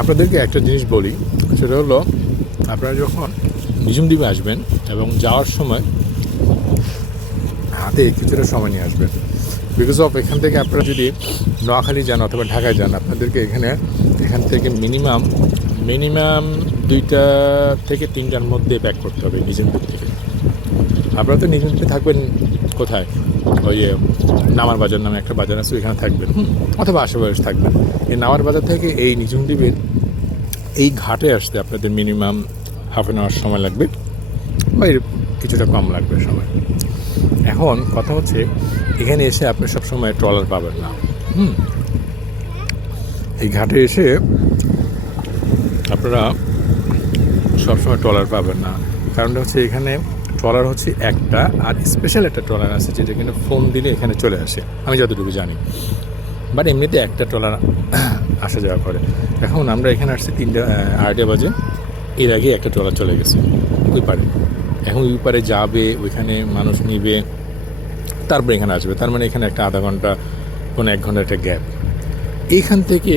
আপনাদেরকে একটা জিনিস বলি, সেটা হলো আপনারা যখন নিঝুম দ্বীপে আসবেন এবং যাওয়ার সময় হাতে কিছুটা সময় নিয়ে আসবেন। বিকজ অফ এখান থেকে আপনারা যদি নোয়াখালী যান অথবা ঢাকায় যান, আপনাদেরকে এখান থেকে মিনিমাম 2টা থেকে 3টার মধ্যে ব্যাক করতে হবে নিঝুম দ্বীপ থেকে। আপনারা তো নিঝুম দ্বীপে থাকবেন কোথায়, ওই নামার বাজার নামে একটা বাজার আছে, ওইখানে থাকবেন, অথবা আশেপাশে থাকবেন। এই নামার বাজার থেকে এই নিঝুম দ্বীপের এই ঘাটে আসতে আপনাদের মিনিমাম হাফ অ্যান আওয়ার সময় লাগবে, বা এর কিছুটা কম লাগবে সময়। এখন কথা হচ্ছে, এখানে এসে আপনি সবসময় ট্রলার পাবেন না। এই ঘাটে এসে আপনারা সবসময় ট্রলার পাবেন না। কারণটা হচ্ছে এখানে ট্রলার হচ্ছে একটা, আর স্পেশাল একটা ট্রলার আছে যেটা কিনা ফোন দিলে এখানে চলে আসে, আমি যতটুকু জানি। বাট এমনিতে একটা ট্রলার আসা যাওয়া করে। এখন আমরা এখানে আসছি 3টা বাজে, এর আগে একটা ট্রলার চলে গেছে ওই পারে। এখন ওই পারে যাবে, ওইখানে মানুষ নিবে, তারপরে এখানে আসবে। তার মানে এখানে একটা আধা ঘন্টা 1 ঘন্টা একটা গ্যাপ। এইখান থেকে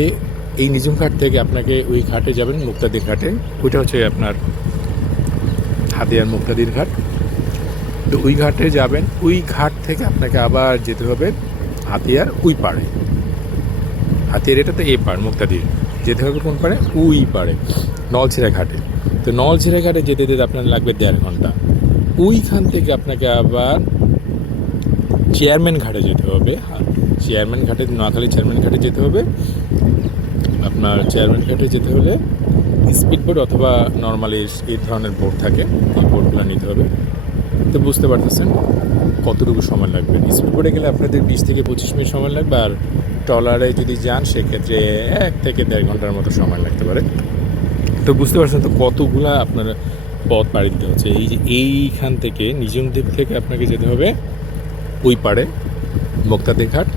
এই নিঝুম ঘাট থেকে আপনাকে ওই ঘাটে যাবেন, মুক্তাদির ঘাটে। ওইটা হচ্ছে আপনার হাতিয়ার মুক্তাদির ঘাট। তো ওই ঘাটে যাবেন, ওই ঘাট থেকে আপনাকে আবার যেতে হবে হাতিয়ার ওই পাড়ে। হাতিয়ার এটা তো এই পাড়, মুক্তাদির যেতে হবে কোন পাড়ে, ওই পাড়ে নলছিড়া ঘাটে। তো নলছিড়া ঘাটে যেতে যেতে আপনার লাগবে 1.5 ঘন্টা। ওইখান থেকে আপনাকে আবার চেয়ারম্যান ঘাটে যেতে হবে। চেয়ারম্যান ঘাটে, নোয়াখালী চেয়ারম্যান ঘাটে যেতে হবে। আপনার চেয়ারম্যান ঘাটে যেতে হলে স্পিড বোট অথবা নর্মালি এই ধরনের বোট থাকে, এই বোটগুলো নিতে হবে। তো বুঝতে পারতেছেন কতটুকু সময় লাগবে। স্পিড বোটে গেলে আপনাদের 20 থেকে 25 মিনিট সময় লাগবে, আর ট্রলারে যদি যান সেক্ষেত্রে 1 থেকে 1.5 ঘন্টার মতো সময় লাগতে পারে। তো বুঝতে পারছেন তো কতগুলা আপনার পথ পাড়ি দিতে হচ্ছে। এই যে এইখান থেকে নিঝুম দ্বীপ থেকে আপনাকে যেতে হবে ওই পাড়ে মুক্তাদির ঘাট।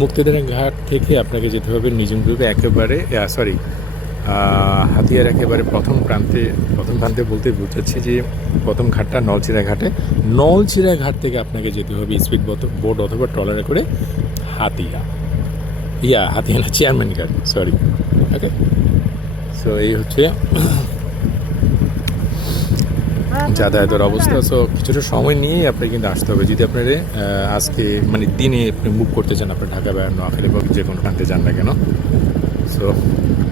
মুক্তাদির ঘাট থেকে আপনাকে যেতে হবে নিঝুম দ্বীপে একেবারে হাতিয়ার একেবারে প্রথম প্রান্তে বলতে বুঝাচ্ছি যে প্রথম ঘাটটা নলছিড়া ঘাটে। নলছিড়া ঘাট থেকে আপনাকে যেতে হবে স্পিড বোট অথবা ট্রলারে করে হাতিয়া না, চেয়ারম্যান ঘাট, সরি। ওকে, সো এই হচ্ছে যাতায়াতের অবস্থা। সো কিছুটা সময় নিয়েই আপনাকে কিন্তু আসতে হবে যদি আপনার আজকে মানে দিনে আপনি মুভ করতে চান, আপনার ঢাকা বা নোয়াখালী বা যে কোনো প্রান্তে যান না কেন। সো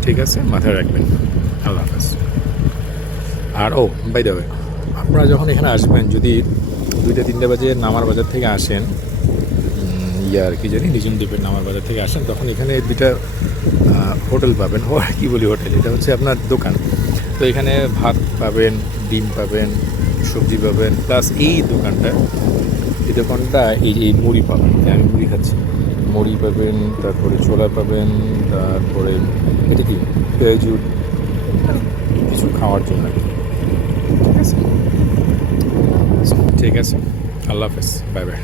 ঠিক আছে, মাথায় রাখবেন। আল্লাহ হাফেজ। আর বাই দ্য ওয়ে, আপনারা যখন এখানে আসবেন, যদি 2টা-3টা বাজে নামার বাজার থেকে আসেন, আর কি জানি নিঝুম দ্বীপের নামার বাজার থেকে আসেন, তখন এখানে 2টা হোটেল পাবেন। কি বলি হোটেল, এটা হচ্ছে আপনার দোকান। তো এখানে ভাত পাবেন, ডিম পাবেন, সবজি পাবেন, প্লাস এই দোকানটা এই মুড়ি পাবেন। আমি মুড়ি খাচ্ছি, মুড়ি পাবেন, তারপরে ছোলা পাবেন, তারপরে এটা কি পেঁয়াজুর কিছু খাওয়ার জন্য। ঠিক আছে, আল্লাহ হাফেজ, বাই বাই।